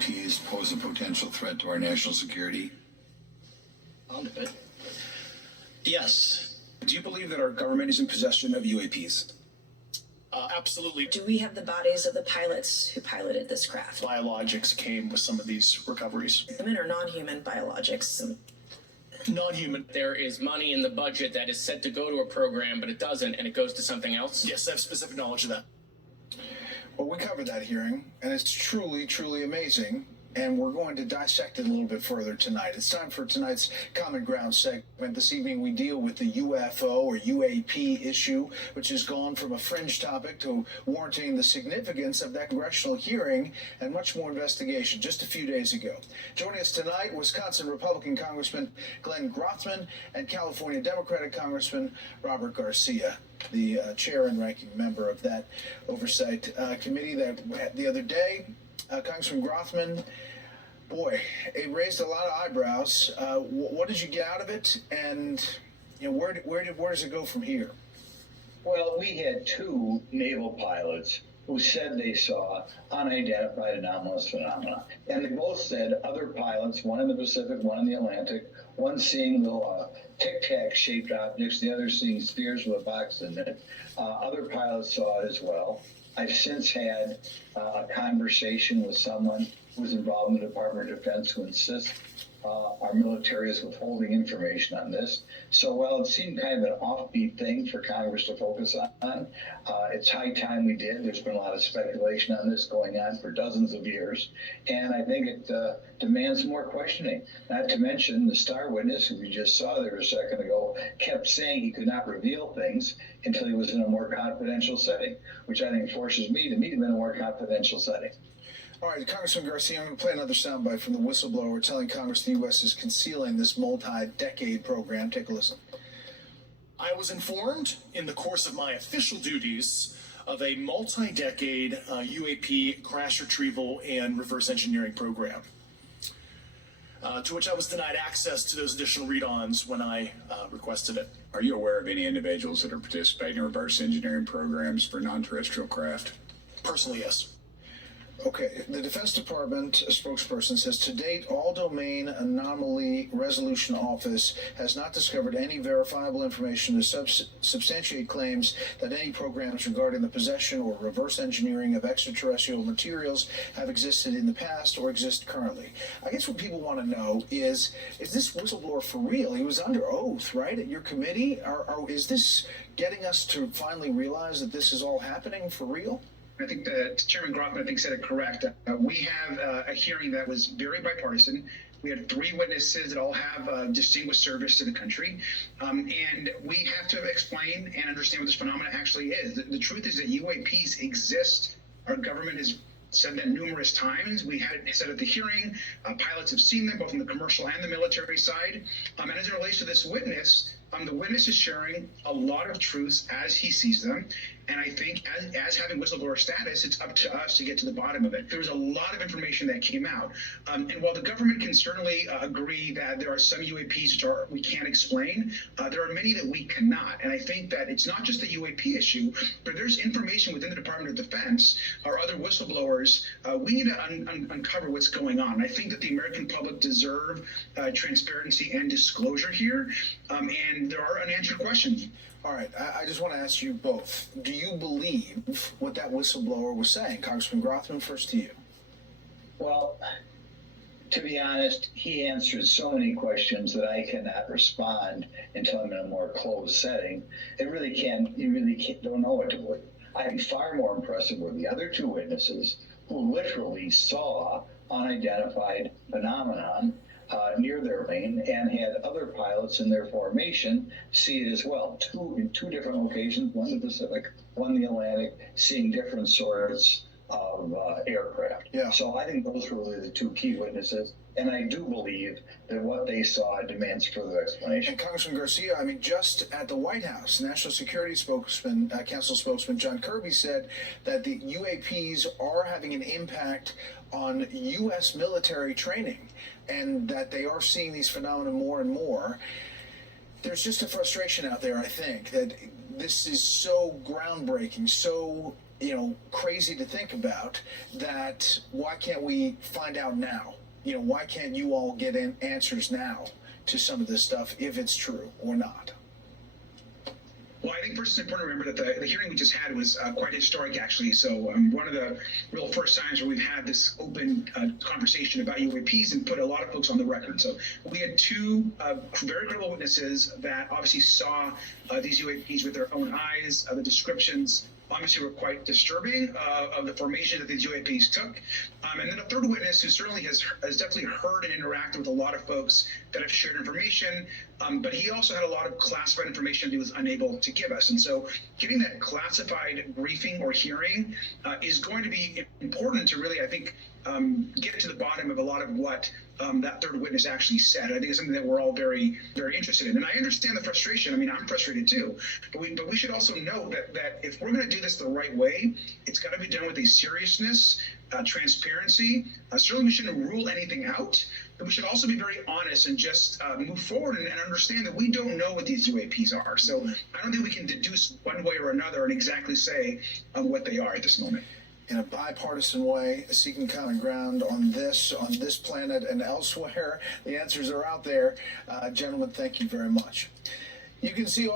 UAPs pose a potential threat to our national security? I'll do it. Yes. Do you believe that our government is in possession of UAPs? Absolutely. Do we have the bodies of the pilots who piloted this craft? Biologics came with some of these recoveries. Human or non-human biologics? Non-human. There is money in the budget that is set to go to a program, but it doesn't, and it goes to something else? Yes, I have specific knowledge of that. Well, we covered that hearing, and it's truly, truly amazing. And we're going to dissect it a little bit further tonight. It's time for tonight's Common Ground segment. This evening we deal with the UFO or UAP issue, which has gone from a fringe topic to warranting the significance of that congressional hearing and much more investigation just a few days ago. Joining us tonight, Wisconsin Republican Congressman Glenn Grothman and California Democratic Congressman Robert Garcia, the chair and ranking member of that oversight committee that the other day. Congressman Grothman, boy, it raised a lot of eyebrows. What did you get out of it, and where does it go from here? Well, we had two naval pilots who said they saw unidentified anomalous phenomena, and they both said other pilots, one in the Pacific, one in the Atlantic, one seeing little tic-tac shaped objects, the other seeing spheres with a box in it. Other pilots saw it as well. I've since had a conversation with someone who was involved in the Department of Defense who insists our military is withholding information on this. So while it seemed kind of an offbeat thing for Congress to focus on, it's high time we did. There's been a lot of speculation on this going on for dozens of years, and I think it demands more questioning. Not to mention the star witness, who we just saw there a second ago, kept saying he could not reveal things until he was in a more confidential setting, which I think forces me to meet him in a more confidential setting. All right, Congressman Garcia, I'm going to play another soundbite from the whistleblower telling Congress the U.S. is concealing this multi-decade program. Take a listen. I was informed in the course of my official duties of a multi-decade UAP crash retrieval and reverse engineering program, to which I was denied access to those additional read-ons when I requested it. Are you aware of any individuals that are participating in reverse engineering programs for non-terrestrial craft? Personally, yes. Okay, the Defense Department spokesperson says to date, all Domain Anomaly Resolution Office has not discovered any verifiable information to substantiate claims that any programs regarding the possession or reverse engineering of extraterrestrial materials have existed in the past or exist currently. I guess what people want to know is this whistleblower for real? He was under oath, right, at your committee? Is this getting us to finally realize that this is all happening for real? I think that Chairman Grothman said it correct. We have a hearing that was very bipartisan. We had three witnesses that all have distinguished service to the country. And we have to explain and understand what this phenomenon actually is. The truth is that UAPs exist. Our government has said that numerous times. We had said at the hearing, pilots have seen them both on the commercial and the military side. And as it relates to this witness, the witness is sharing a lot of truths as he sees them. And I think as having whistleblower status, it's up to us to get to the bottom of it. There was a lot of information that came out. And while the government can certainly agree that there are some UAPs that we can't explain, there are many that we cannot. And I think that it's not just the UAP issue, but there's information within the Department of Defense or other whistleblowers. We need to uncover what's going on. I think that the American public deserve transparency and disclosure here. And there are unanswered questions. All right, I just want to ask you both. Do you believe what that whistleblower was saying? Congressman Grothman, first to you. Well, to be honest, he answered so many questions that I cannot respond until I'm in a more closed setting. You really don't know what to believe. I'm far more impressed with the other two witnesses who literally saw unidentified phenomenon near their lane and had other pilots in their formation see it as well. In two different locations, one in the Pacific, one in the Atlantic, seeing different sorts of aircraft. Yeah. So I think those were really the two key witnesses. And I do believe that what they saw demands further explanation. And Congressman Garcia, I mean, just at the White House, National Security Council spokesman John Kirby said that the UAPs are having an impact on U.S. military training and that they are seeing these phenomena more and more. There's just a frustration out there, I think, that this is so groundbreaking, so crazy to think about that. Why can't we find out now? Why can't you all get answers now to some of this stuff, if it's true or not? Well, I think first it's important to remember that the hearing we just had was quite historic, actually. So one of the real first times where we've had this open conversation about UAPs and put a lot of folks on the record. So we had two very credible witnesses that obviously saw these UAPs with their own eyes. The descriptions obviously were quite disturbing of the formation that these UAPs took. And then a third witness who certainly has definitely heard and interacted with a lot of folks that have shared information, but he also had a lot of classified information he was unable to give us. And so getting that classified briefing or hearing is going to be important to really, I think, get to the bottom of a lot of what that third witness actually said. I think it's something that we're all very, very interested in. And I understand the frustration. I mean, I'm frustrated too. But we should also know that if we're going to do this the right way, it's got to be done with a seriousness, transparency. Certainly we shouldn't rule anything out, but we should also be very honest and just move forward and understand that we don't know what these UAPs are. So I don't think we can deduce one way or another and exactly say what they are at this moment. In a bipartisan way, seeking common ground on this planet and elsewhere. The answers are out there. Gentlemen, thank you very much. You can see all